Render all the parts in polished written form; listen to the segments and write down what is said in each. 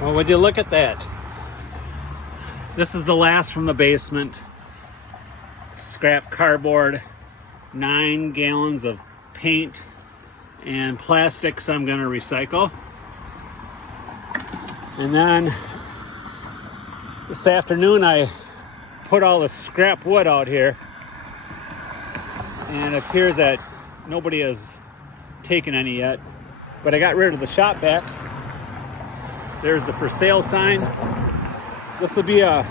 Well, would you look at that? This is the last from the basement. Scrap cardboard, 9 gallons of paint, and plastics I'm gonna recycle. And then this afternoon I put all the scrap wood out here, and it appears that nobody has taken any yet, but I got rid of the shop vac. There's the for sale sign. This will be a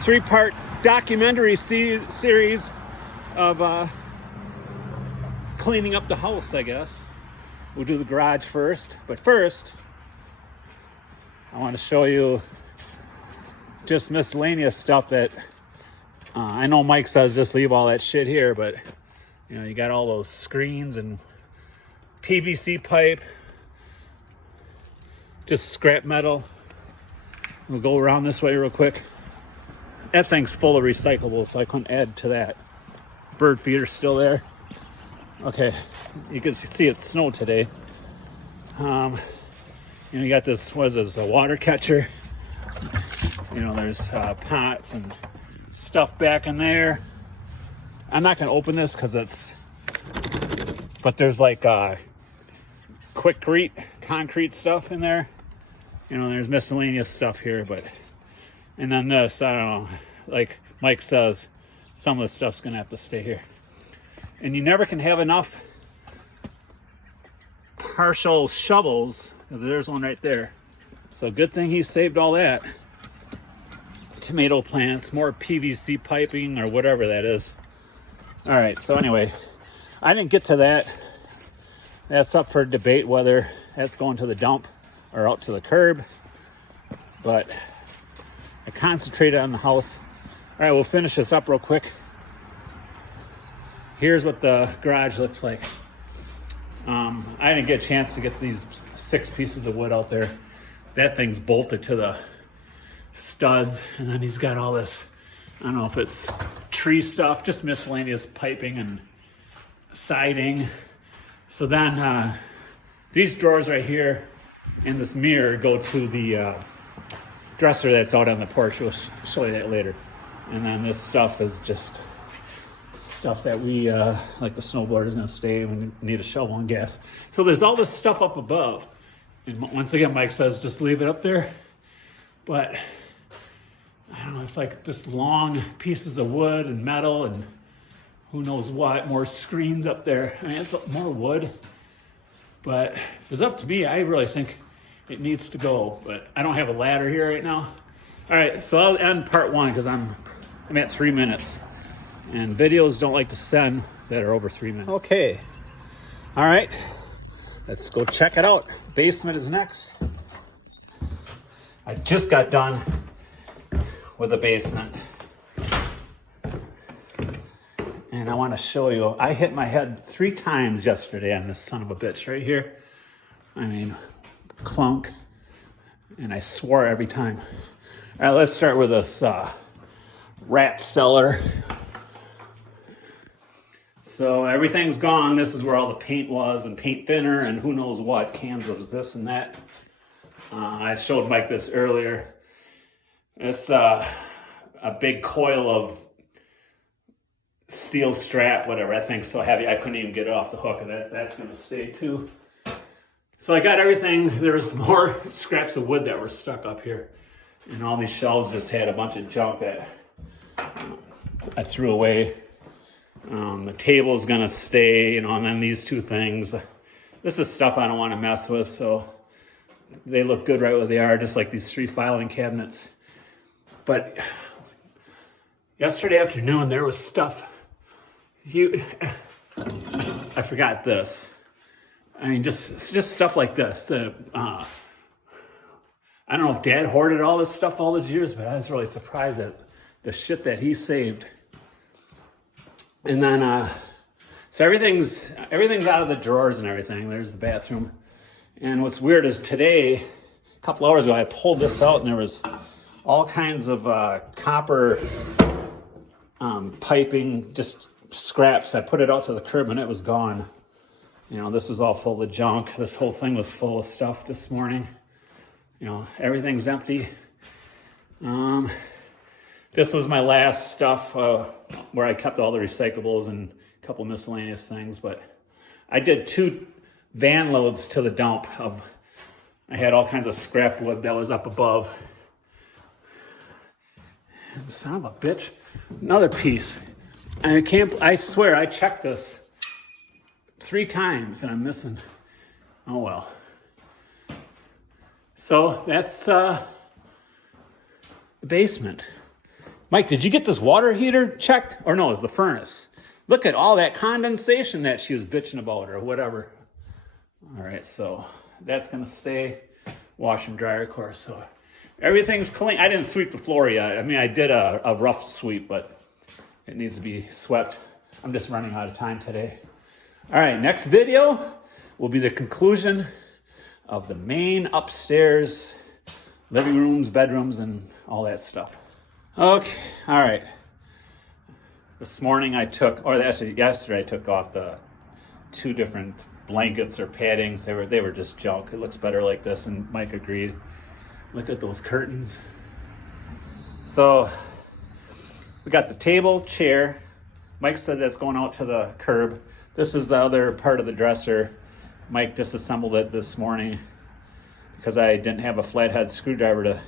3-part documentary series of cleaning up the house, I guess. We'll do the garage first, but first I want to show you just miscellaneous stuff that I know Mike says just leave all that shit here, but you know, you got all those screens and PVC pipe, just scrap metal. We'll go around this way real quick. That thing's full of recyclables, so I couldn't add to that. Bird feeder's still there. Okay, you can see it snowed today. You got this, what is this, a water catcher. You know, there's pots and stuff back in there. I'm not gonna open this because but there's like quickcrete, concrete stuff in there. You know, there's miscellaneous stuff here, and then this, I don't know, like Mike says, some of the stuff's gonna have to stay here. And you never can have enough partial shovels, because there's one right there. So good thing he saved all that. Tomato plants, more PVC piping or whatever that is. All right, so anyway, I didn't get to that. That's up for debate whether that's going to the dump or out to the curb, but I concentrated on the house. All right, we'll finish this up real quick. Here's what the garage looks like. I didn't get a chance to get these 6 pieces of wood out there. That thing's bolted to the studs, and then he's got all this, I don't know if it's tree stuff, just miscellaneous piping and siding. So then these drawers right here and this mirror go to the dresser that's out on the porch. We'll show you that later. And then this stuff is just stuff that we, like the snowboard is gonna stay. We need a shovel and gas. So there's all this stuff up above. And once again, Mike says, just leave it up there. But I don't know, it's like just long pieces of wood and metal and who knows what, more screens up there. I mean, it's more wood. But if it's up to me, I really think it needs to go. But I don't have a ladder here right now. All right, so I'll end part 1 because I'm at 3 minutes. And videos don't like to send that are over 3 minutes. Okay, all right, let's go check it out. Basement is next. I just got done with the basement. And I want to show you, I hit my head 3 times yesterday on this son of a bitch right here. I mean, clunk. And I swore every time. All right, let's start with this rat cellar. So everything's gone. This is where all the paint was and paint thinner and who knows what, cans of this and that. I showed Mike this earlier. It's a big coil of steel strap, whatever. That thing's so heavy I couldn't even get it off the hook, and that's gonna stay too. So I got everything. There's more scraps of wood that were stuck up here. And all these shelves just had a bunch of junk that I threw away. The table's gonna stay, you know, and then these 2 things. This is stuff I don't want to mess with, so they look good right where they are, just like these 3 filing cabinets. But yesterday afternoon there was stuff. I forgot this. I mean, just stuff like this. I don't know if Dad hoarded all this stuff all these years, but I was really surprised at the shit that he saved. And then, so everything's out of the drawers and everything. There's the bathroom. And what's weird is today, a couple hours ago, I pulled this out and there was all kinds of copper piping, just scraps. I put it out to the curb and it was gone. You know, this was all full of junk. This whole thing was full of stuff this morning. You know, everything's empty. This was my last stuff where I kept all the recyclables and a couple miscellaneous things, but I did 2 van loads to the dump of, I had all kinds of scrap wood that was up above. And son of a bitch, another piece. And I swear I checked this 3 times and I'm missing. Oh well. So that's the basement. Mike, did you get this water heater checked? Or no, it was the furnace. Look at all that condensation that she was bitching about or whatever. All right, so that's gonna stay. Wash and dryer, of course. So everything's clean. I didn't sweep the floor yet. I mean, I did a rough sweep, but it needs to be swept. I'm just running out of time today. All right, next video will be the conclusion of the main upstairs living rooms, bedrooms, and all that stuff. Okay, all right. This morning I took, or actually yesterday I took off the 2 different blankets or paddings. They were just junk. It looks better like this, and Mike agreed. Look at those curtains. So we got the table, chair. Mike said that's going out to the curb. This is the other part of the dresser. Mike disassembled it this morning because I didn't have a flathead screwdriver to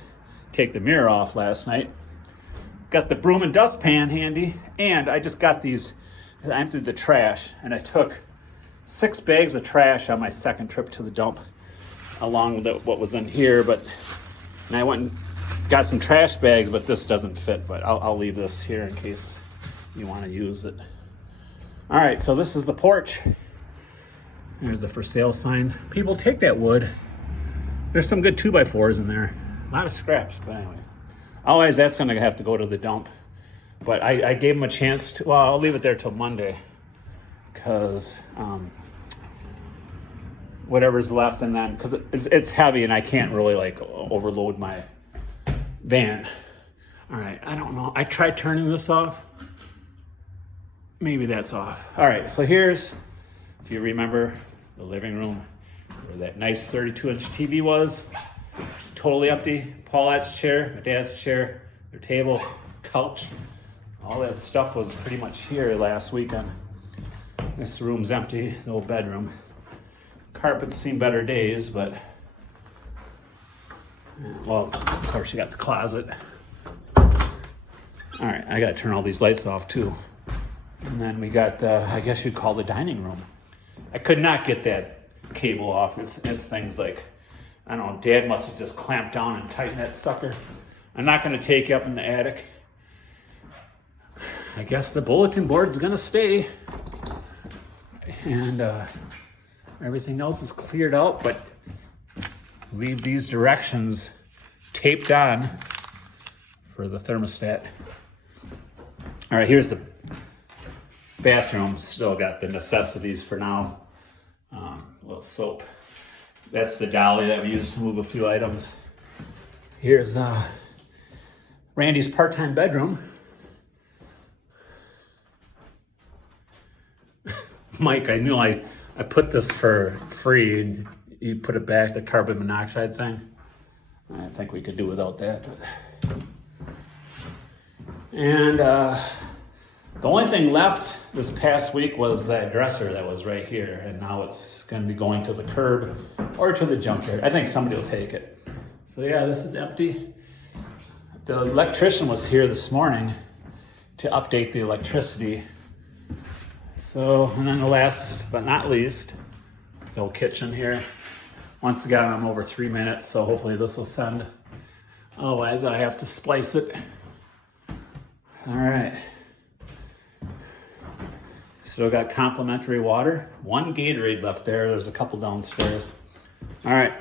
take the mirror off last night. Got the broom and dustpan handy, and I just got these. I emptied the trash, and I took 6 bags of trash on my second trip to the dump, along with what was in here. And I went and got some trash bags, but this doesn't fit. But I'll leave this here in case you want to use it. All right, so this is the porch. There's a for sale sign. People take that wood. There's some good 2x4s in there. A lot of scraps, but anyway. Otherwise, that's gonna have to go to the dump. But I gave them a chance to, well, I'll leave it there till Monday. Because whatever's left in that, because it's heavy and I can't really like overload my van. All right, I don't know. I tried turning this off. Maybe that's off. All right, so here's, if you remember, the living room where that nice 32-inch TV was. Totally empty. Paulette's chair, my dad's chair, their table, couch. All that stuff was pretty much here last weekend. This room's empty, the old bedroom. Carpet's seen better days, but, well, of course you got the closet. All right, I gotta turn all these lights off too. And then we got, I guess you'd call the dining room. I could not get that cable off. It's things like, I don't know, Dad must have just clamped down and tightened that sucker. I'm not gonna take you up in the attic. I guess the bulletin board's gonna stay. And everything else is cleared out, but leave these directions taped on for the thermostat. All right, here's the bathroom. Still got the necessities for now. A little soap. That's the dolly that we used to move a few items. Here's Randy's part-time bedroom. Mike, I knew I put this for free and you put it back, the carbon monoxide thing. I think we could do without that. And the only thing left this past week was that dresser that was right here, and now it's going to be going to the curb or to the junkyard. I think somebody will take it. So yeah, this is empty. The electrician was here this morning to update the electricity. So, and then the last but not least, the old kitchen here. Once again, I'm over 3 minutes, so hopefully this will send. Otherwise, I have to splice it. All right. Still got complimentary water. 1 Gatorade left there. There's a couple downstairs. All right.